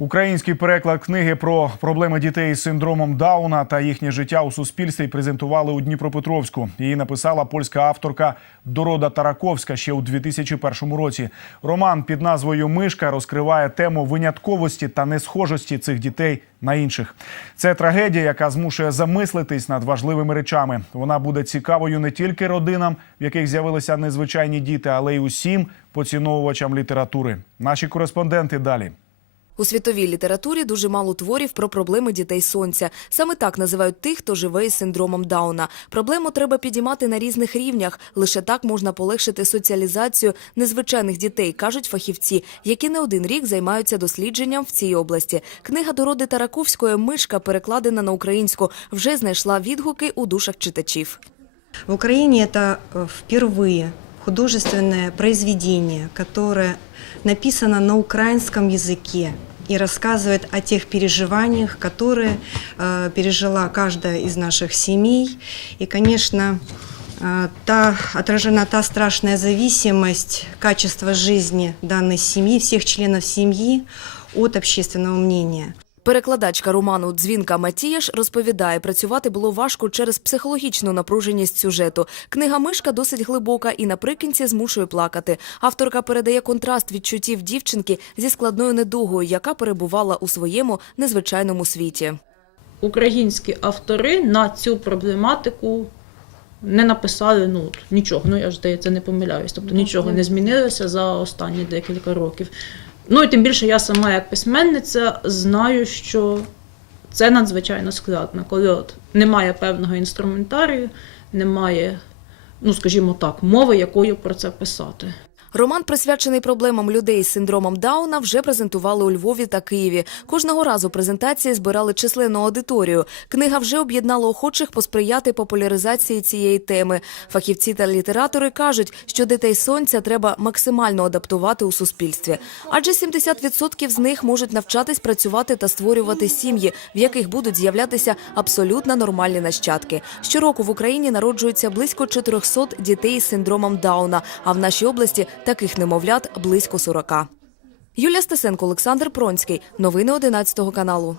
Український переклад книги про проблеми дітей з синдромом Дауна та їхнє життя у суспільстві презентували у Дніпропетровську. Її написала польська авторка Дорода Тараковська ще у 2001 році. Роман під назвою Мишка розкриває тему винятковості та несхожості цих дітей на інших. Це трагедія, яка змушує замислитись над важливими речами. Вона буде цікавою не тільки родинам, в яких з'явилися незвичайні діти, але й усім поціновувачам літератури. Наші кореспонденти далі. У світовій літературі дуже мало творів про проблеми дітей сонця. Саме так називають тих, хто живе із синдромом Дауна. Проблему треба підіймати на різних рівнях. Лише так можна полегшити соціалізацію незвичайних дітей, кажуть фахівці, які не один рік займаються дослідженням в цій області. Книга Дороди Тараковської Мишка, перекладена на українську, вже знайшла відгуки у душах читачів. В Украине это э, впервые художественное произведение, которое написано на украинском языке и рассказывает о тех переживаниях, которые э, пережила каждая из наших семей. И, конечно, э, та, отражена та страшная зависимость качества жизни данной семьи, всех членов семьи от общественного мнения. Перекладачка роману Дзвінка Матіяш розповідає, працювати було важко через психологічну напруженість сюжету. Книга Мишка досить глибока і наприкінці змушує плакати. Авторка передає контраст відчуттів дівчинки зі складною недугою, яка перебувала у своєму незвичайному світі. Українські автори на цю проблематику не написали ну, нічого. Ну я ж здається, не помиляюсь. Тобто нічого не змінилося за останні декілька років. Ну і тим більше я сама як письменниця знаю, що це надзвичайно складно, коли от немає певного інструментарію, немає, ну скажімо так, мови, якою про це писати. Роман, присвячений проблемам людей з синдромом Дауна, вже презентували у Львові та Києві. Кожного разу презентації збирали численну аудиторію. Книга вже об'єднала охочих посприяти популяризації цієї теми. Фахівці та літератори кажуть, що дітей сонця треба максимально адаптувати у суспільстві, адже 70% з них можуть навчатись працювати та створювати сім'ї, в яких будуть з'являтися абсолютно нормальні нащадки. Щороку в Україні народжується близько 400 дітей із синдромом Дауна, а в нашій області таких немовлят близько 40. Юлія Стесенко, Олександр Пронський. Новини 11 каналу.